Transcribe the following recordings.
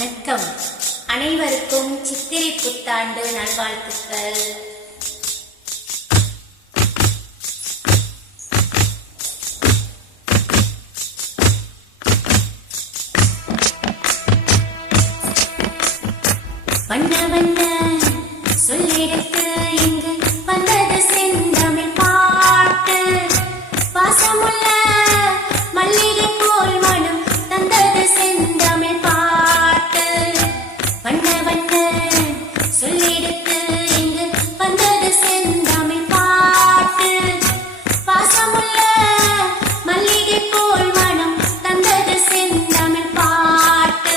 வணக்கம். அனைவருக்கும் சித்திரை புத்தாண்டு நல்வாழ்த்துக்கள். வண்ண வண்ண சொல்லிடத்து இங்கு வந்தது செந்தமிழ் பாட்டு. வாசமுள்ள மல்லிகை போல் மனம் தந்தது செந்தமிழ் பாட்டு. வண்ண வண்ண சொல்லிடத்து இங்கு வந்தது செந்தமிழ் பாட்டு. வாசமுள்ள மல்லிகை போல் மனம் தந்தது செந்தமிழ் பாட்டு.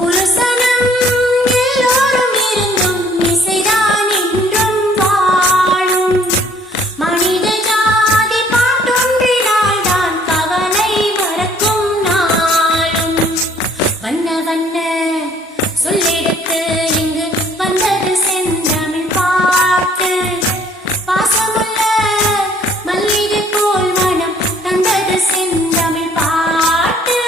ஒரு சனம் எல்லோரும் இருந்தும் இசைதான் என்றும் வாழும். மனித ஜாதி பாட்டொன்றினால் தான் கவலை மறக்கும் நாளும். வண்ண வண்ண சொல்லிடத்து இங்கு வந்தது செந்தமிழ் பாட்டு. பாசமுள்ள மல்லிகை போல் மனம் தந்தது செந்தமிழ் பாட்டு.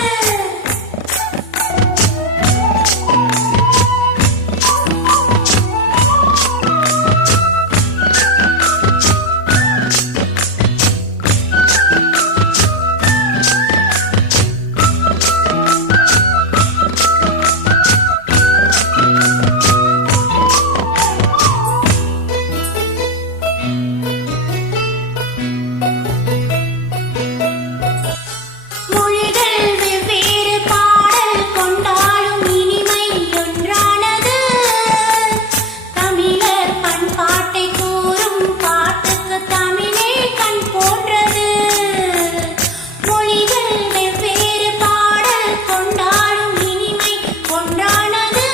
மொழிகள் வெவ்வேறு பாடல் கொண்டாலும் இனிமை ஒன்றானது. தமிழர் பண்பாட்டை கூறும் பாட்டுக்கு தமிழே கண் போன்றது. மொழிகள் வெவ்வேறு பாடல் கொண்டாலும் இனிமை ஒன்றானது.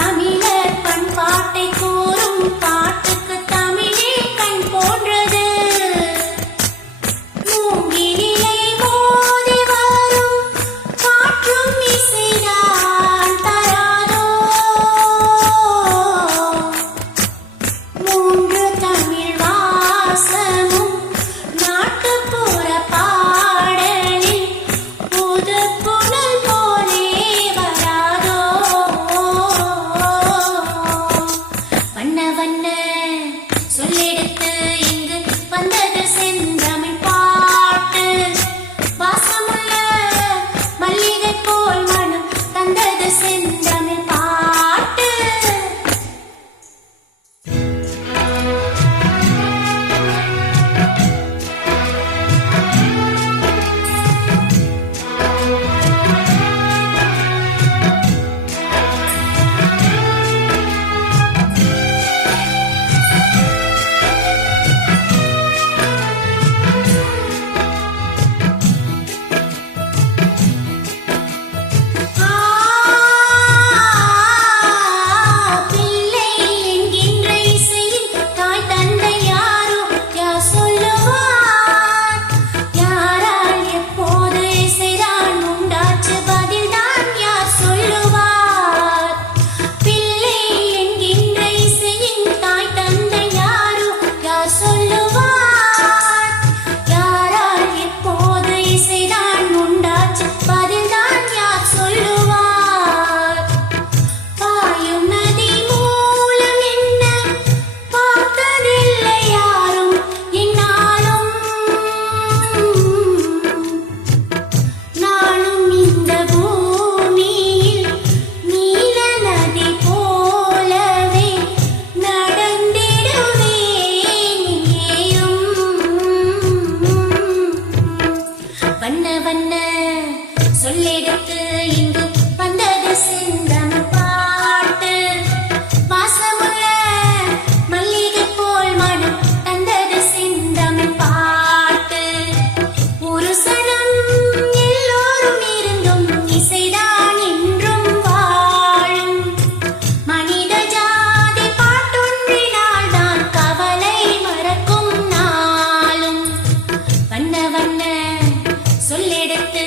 தமிழர் பண்பாட்டை கூறும் பாட்டுக்கு தமிழே கண் போன்றது. மூங்கிலிலை மோதி வரும் காற்றும் இசைதான் தராதோ. மூன்று தமிழ் வாசமும் நாட்டுப்புற பாடலில் புது புனல் போலே வராதோ. வண்ண வண்ண சொல்லிடத்து இங்கு வந்தது செந்தமிழ் பாட்டு. வாசமுள்ள மல்லிகை போல் மனம் தந்தது செந்தமிழ் பாட்டு. பிள்ளை என்கின்ற இசையின் தாய் தந்தை யாரோ யார் சொல்லுவார்? யாரால் எப்போது இசைதான் உண்டாச்சு பதில்தான் யார் சொல்லுவார்? பிள்ளை என்கின்ற இசையின் தாய் தந்தை யாரோ யார் சொல்லுவார்? யாரால் எப்போது இசைதான் உண்டாச்சு பதில்தான் யார் சொல்லுவார்? பாயும் நதி மூலம் என்ன பார்த்ததில்லை யாரும் என்னாலும். நானும் இந்த பூமியில் நீல நதி போலவே நடந்திடுவேன் இங்கேயும். வண்ண வண்ண சொல்லிடத்து இங்கு வந்தது செந்தமிழ் பாட்டு. வாசமுள்ள மல்லிகை போல் மனம் தந்தது செந்தமிழ் பாட்டு. ஒரு சனம் எல்லோரும் இருந்தும் இசைதான் என்றும் வாழும். மனித ஜாதி பாட்டொன்றினால் தான் கவலை மறக்கும் நாளும். வண்ண வண்ண சொல்லிடத்து